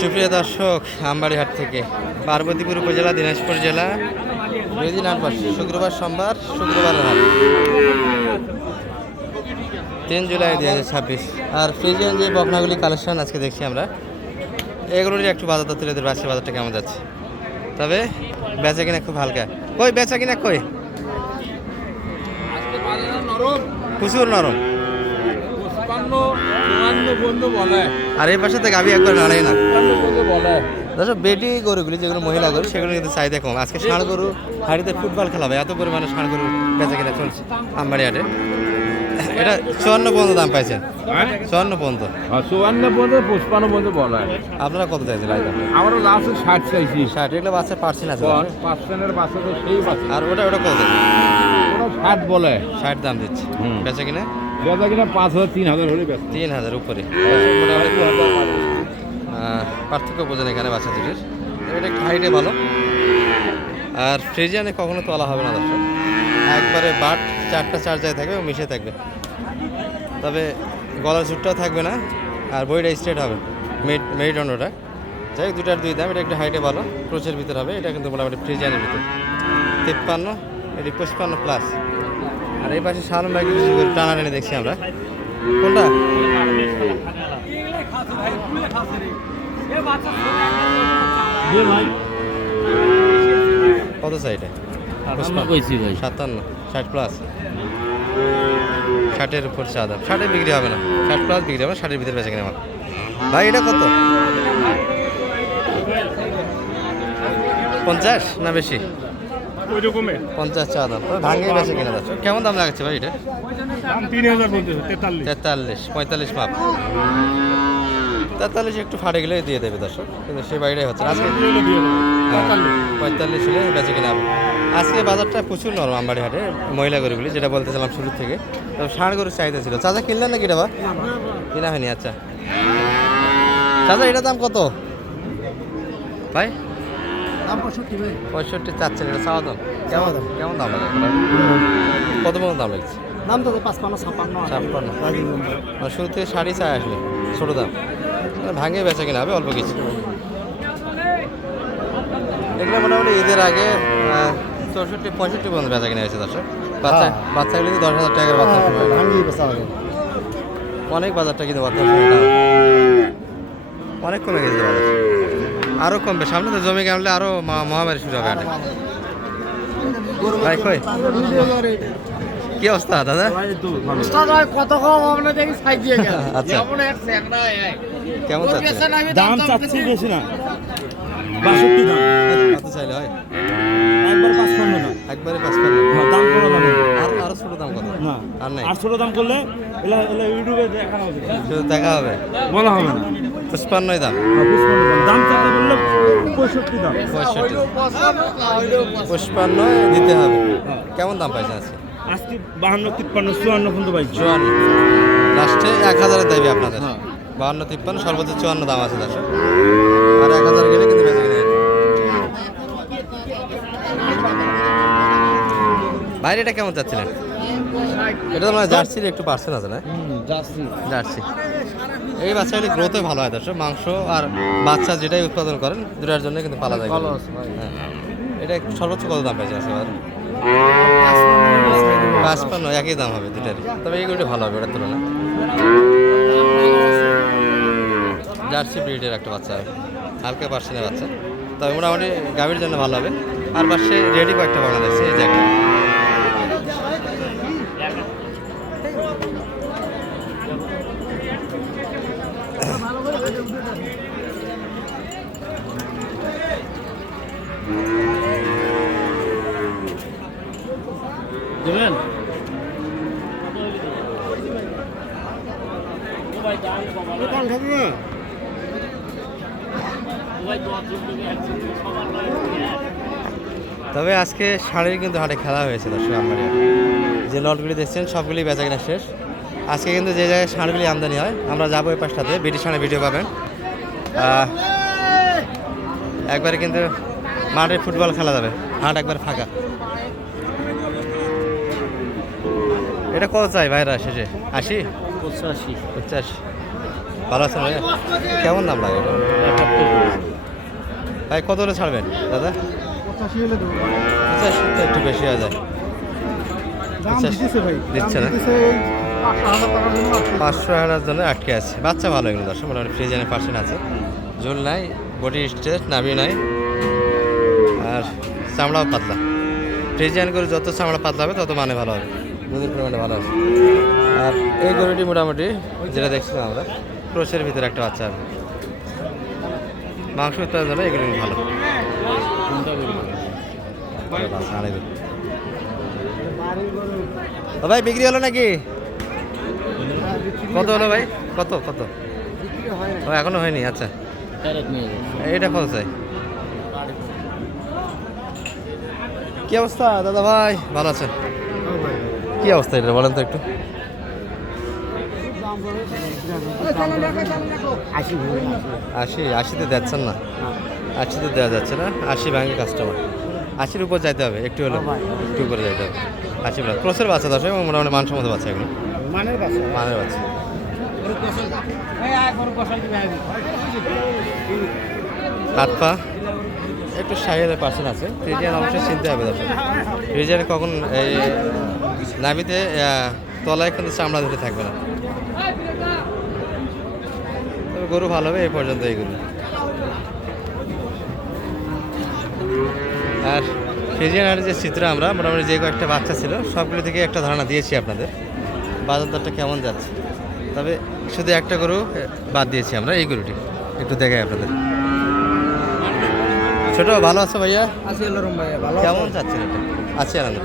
সুপ্রিয় দর্শক, আমবাড়িহাট থেকে পার্বতীপুর উপজেলা, দিনাজপুর জেলা, 2 দিন হাট বসে, শুক্রবার সোমবার, শুক্রবারের হাট, 3 জুলাই 2026। আর ফ্রিজিয়ান যে বকনাগুলি কালেকশন আজকে দেখছি আমরা, এগুলোরই একটু বাজার তুলে দেবো। আজকে বাজারটা কেমন যাচ্ছে, তবে বেচা কিনা খুব হালকা। কই বেচা কিনা কই? প্রচুর নরম। আর এই পাশে থেকে আমি একবার নাড়াই না। দর্শক, বেটি গরুগুলি যেগুলো মহিলা গরু, সেগুলো কিন্তু চাহিদা কম। আজকে ষাঁড় গরু হাড়িতে ফুটবল খেলা হবে, এত পরিমাণে ষাঁড় গরু বেচা কিনা চলছে আমবাড়ি হাটে। এটা 54 পর্যন্ত দাম পাইছেন? 54 পর্যন্ত। 54 পর্যন্ত, 55 পর্যন্ত বলা হয়। আপনারা কত চাইছেন? আমরা লাস্টে 60 চাইছি। 60। এগুলো বাচ্চা পার্সেন্ট আছে? পার্সেন্টের বাচ্চা তো সেই বাচ্চা। আর ওটা কত? 60 বলে। 60 দাম দিচ্ছে। বেচা কিনা? বেচা কিনা 5,000 3,000 হলে বেচা। 3,000 উপরে। পার্থক্য বোঝেন এখানে বাচ্চা দুটির। এটা একটু হাইটে ভালো। আর ফ্রিজিয়ানে কখনো তোলা হবে না দর্শক, একবারে বাট 4টা 4 জায়গায় থাকবে, মিশে থাকবে। তবে গলার চুটটাও থাকবে না, আর বইটা স্ট্রেট হবে, মেরিডন্ডটা। যাই হোক, 2টার 2 দাম। এটা একটু হাইটে ভালো, ক্রোচের ভিতর হবে। এটা কিন্তু মোটামুটি ফ্রিজিয়ানের ভিতর 53, এটি 55 প্লাস। আর এই পাশে সালন বাইক টানাটানি দেখছি আমরা। কোনটা? কত চাই এটা? 57, 60 প্লাস। 60-এর উপর চা দাম। 60-এ বিক্রি হবে না, 60 প্লাস বিক্রি হবে, 60-এর ভিতরে বেচা কিনা আমার। ভাই এটা কত? 50 না বেশি? 50 চা দাম। ভাঙে বেচা কিনা যাচ্ছে। কেমন দাম লাগাচ্ছে ভাই এটা? 43, 45 মাপ। 43 একটু ফাটে গেলে দিয়ে দেবে দর্শক, কিন্তু সে বাইরে হচ্ছে না। আজকে 45 হলে বেচা কিনা হবে। আজকে বাজারটা প্রচুর নরম আমবাড়ি হাটে, মহিলা গরুগুলি, যেটা বলতেছিলাম শুরু থেকে। তবে ষাঁড় গরুর চাহিদা ছিল। চাচা কিনলেন নাকি এটা? বা কিনা হয়নি? আচ্ছা চাচা, এটার দাম কত ভাই? 65 চাচ্ছেন? এটা চাওয়া দাম কেমন দাম লাগে? কত পর্যন্ত দাম লাগছে? দাম তো 55, 56। মানে শুরু থেকে 60 চাই আসলে ছোটো দাম, ভাঙে বেচা কিনা হবে অল্প কিছু। এগুলো মোটামুটি ঈদের আগে 64-65 পর্যন্ত বেচা কিনা হয়েছে দর্শক। বাচ্চাগুলি 10,000 টাকার বাচ্চা। অনেক বাজারটা কিন্তু অনেক কমে গেছে বাজার, আরও কমবে। সামনে তো জমি কামলে আরও মহামারী শুরু হবে। ভাই কই কি অবস্থা দাদা? কত কম আমরা দেখি সাইজ দিয়ে গেল। আচ্ছা, কেমন চাচ্ছেন? দাম চাচ্ছি বেশি না, 62 দাম। কত চাইলে হয়? একবার 55 দাম। একবারে 55। দাম কোনো দাম আরো ছোট দাম কত? না, আর নাই। আর ছোট দাম করলে এলা ইউটিউবে দেখানো হবে, শুধু দেখা হবে, বলা হবে না। 55 দাম। 55 দাম চাইতে বললে 65 দাম। 55 দিতে হবে। কেমন দাম পাইছেন আজকে? আজকে 52, 53, 54 পর্যন্ত পাইছি। 54 লাস্টে 1000 দেবে আপনাদের। 52, 53, সর্বোচ্চ 54 দাম আছে দর্শক। আর 1000 গেলে কিন্তু বেঁচে কিনে বাইরে। এটা কেমন চাচ্ছিলেন? এটা তো মানে জার্সির একটু পার্সেন্ট আছে না? জার্সি। এই বাচ্চাগুলি গ্রোথে ভালো হয় দর্শক, মাংস আর বাচ্চা যেটাই উৎপাদন করেন দুটার জন্য কিন্তু পালা যায়। হ্যাঁ, এটা সর্বোচ্চ কত দাম পাইছে আছে? 55, একই দাম হবে দুটারই। তবে এইগুলো ভালো হবে ওটার তুলনায়। জার্সি ব্রিডের একটা বাচ্চা হবে, হালকা পার্সেন্টের বাচ্চা। তবে মোটামুটি গাভীর জন্য ভালো হবে। আর পাশে রেডি কয়েকটা বাগান আছে, এই যে একটা। দেবেন তবে আজকে ষাঁড়ের কিন্তু হাটে খেলা হয়েছে দর্শক। আমবাড়ি যে লটগুলি দেখছেন সবগুলি বেচা কিনা শেষ। আজকে কিন্তু যে জায়গায় ষাঁড়গুলি আমদানি হয়, আমরা যাবো ওই পাশটাতে, বিটি ষাঁড়ের ভিডিও পাবেন। একবারে কিন্তু মাঠে ফুটবল খেলা যাবে, হাট একবার ফাঁকা। এটা কত চাই ভাইরা শেষে? 80, 85। ভালো আছেন ভাই? কেমন দাম লাগে এটা? ভাই কত হলে ছাড়বেন দাদা? 85 তো একটু বেশি হয়ে যায়। দিচ্ছে না 500,000 জন্য আটকে আছে। বাচ্চা ভালো এগুলো দর্শক, মোটামুটি ফ্রিজিয়ানের পার্সেন্ট আছে, ঝোল নাই, বডি স্ট্রেট, নাভি নাই, আর চামড়াও পাতলা। ফ্রিজিয়ান গরু যত চামড়া পাতলা হবে তত মানে ভালো হবে, দুধের পরিমাণটা ভালো আছে। আর এই গরুটি মোটামুটি যেটা দেখছিলাম আমরা, ক্রোশের ভিতরে একটা বাচ্চা হবে, মাংস উৎপাদনের জন্য এগুলো ভালো। ভাই বিক্রি হলো নাকি? কত হলো ভাই? কত কত? ও এখনো হয়নি। আচ্ছা, এটা কত চাই? কি অবস্থা দাদা ভাই, ভালো আছেন? কি অবস্থা এটা বলেন তো একটু। 80 দিচ্ছেন না? 80 দেওয়া যাচ্ছে না, 80 ভাঙে কাস্টমার। 80-র উপর যাইতে হবে, একটু হলো একটু উপরে যাইতে হবে। 80 প্লাস ক্রসের বাচ্চা দর্শক, এবং মোটামুটি মানসম্মত বাচ্চা এগুলো, মানের বাচ্চা। হাত পা একটু সাইয়ের পার্সেন্ট আছে। ফ্রিজিয়ান অবশ্যই চিনতে হবে দর্শক, ফ্রিজিয়ান কখন এই নাভিতে তলায় কিন্তু চামড়া ধরে থাকবে না। তবে গরু ভালো হবে এই পর্যন্ত এইগুলো। আর ফ্রিজিয়ানের যে চিত্র আমরা মোটামুটি যে কয়েকটা বাচ্চা ছিল সবগুলো থেকে একটা ধারণা দিয়েছি আপনাদের, বাজার দরটা কেমন যাচ্ছে। তবে শুধু একটা গরু বাদ দিয়েছি আমরা, এই গরুটি একটু দেখাই আপনাদের। ছোট ভালো আছে ভাইয়া? কেমন যাচ্ছেন এটা? আছে আনন্দ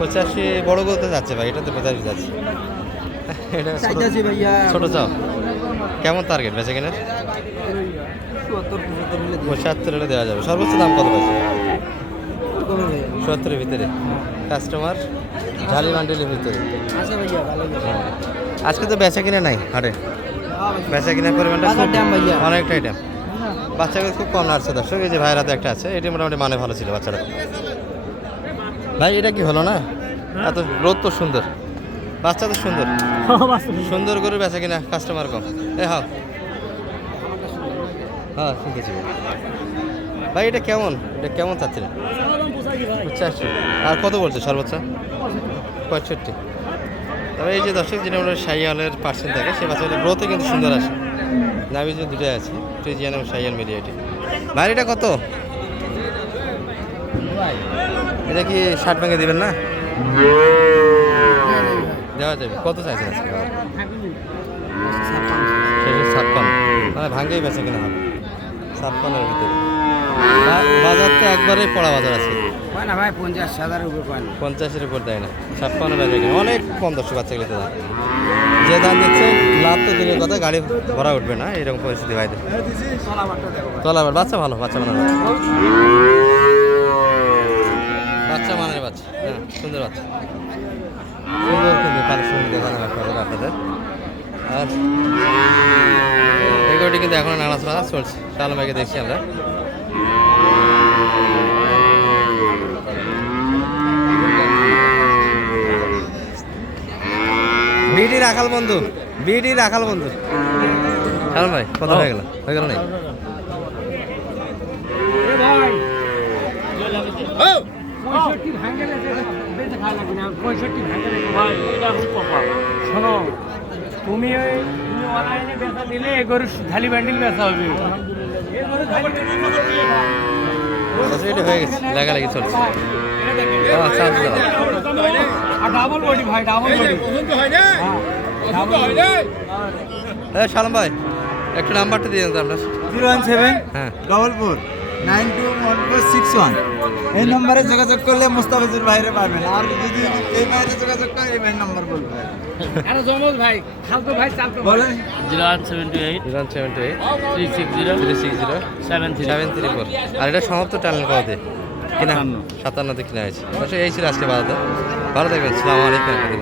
85 বড় গরুতে যাচ্ছে ভাই, এটা তো 85 যাচ্ছে। এটা ছোট চাও কেমন টার্গেট বেচে কিনা? 75 হলে দেওয়া যাবে। সর্বোচ্চ দাম কত পাচ্ছে? 70-এর ভিতরে। কাস্টমার ঝালি মান্ডিলের ভিতরে। আজকে তো বেচা কিনা নাই হাটে, বেচা কিনার পরিমাণটা অনেকটা আইটেম। বাচ্চাগুলো খুব কম নাড়ছে দর্শক, এই যে ভাইয়ের হাতে একটা আছে, এটি মোটামুটি মানে ভালো ছিল বাচ্চাটা। ভাই এটা কি হলো না? এত রোদ তো সুন্দর, বাচ্চা তো সুন্দর, সুন্দর করে বেচা কিনা, কাস্টমার কম। হ্যাঁ হ্যাঁ শুনতেছি ভাই। এটা কেমন চাচ্ছিলেন? 85। আর কত বলছে সর্বোচ্চ? 65। তবে এই যে দর্শক, যেটা আমরা শাইওয়ালের পার্সেন্ট থাকে, সে বাচ্চাগুলো গ্রোথে কিন্তু সুন্দর আসে। নাভি যে দুটোই আছে, ফ্রিজিয়ান এবং শাইওয়াল মিডিয়েটি। ভাই এটা কত? এটা কি 60 ভেঙে দেবেন না? দেওয়া যাবে। কত চাইছেন আজকে? 56। মানে ভাঙেই বেচা কিনা হবে 56-এর ভিতরে। বাজার তো একবারেই পড়া বাজার আছে না ভাই, 50,000 উপর পান, 50-এর উপর দেয় না। 56 বেচা কিনা অনেক কম দর্শক, বাচ্চাগুলো তো দাম যে দাম দিচ্ছে, লাভ তো দিনের কথা, গাড়ি ভরা উঠবে না, এরকম পরিস্থিতি ভাই। তলাবার বাচ্চা ভালো, বাচ্চা মানের বাচ্চা মানের বাচ্চা, হ্যাঁ সুন্দর বাচ্চা, সুন্দর কিন্তু কালেকশন দেখানো আপনাদের। আর এগুলোটি কিন্তু এখন নাড়াচাড়া চলছে, চালু মেঘে দেখছি আমরা। বিডি রাখাল বন্ধু, বিডি রাখাল বন্ধু। শালম ভাই কত হয়ে গেল? নাই? শোনো, তুমি অনলাইনে বেচা দিলে এ গরু ঢালি ব্যান্ডিল বেচা হবে। এটা হয়ে গেছে, লাগালাগি চলছে। ডাবল বডি ভাই, ডাবল বডি শালম ভাই একটু নাম্বারটা দিয়ে দেন তো আপনার। 017 হ্যাঁ 44 921461। এই নম্বরে যোগাযোগ করলে মুস্তাফিজুর ভাইরে পাবেন। আর যদি এই ভাইরে যোগাযোগ করে এই ভাইয়ের নাম্বার বলবেন। আরে জমজ ভাই, খালতো ভাই, চালতো বলেন 0178 078 360 360 734। আর এটা সমাপ্ত টানেল কততে কিনা? 57-তে কিনা হয়েছে। অবশ্যই এই ছিল আজকে বাজার। ভালো থাকবেন, আসসালামু আলাইকুম।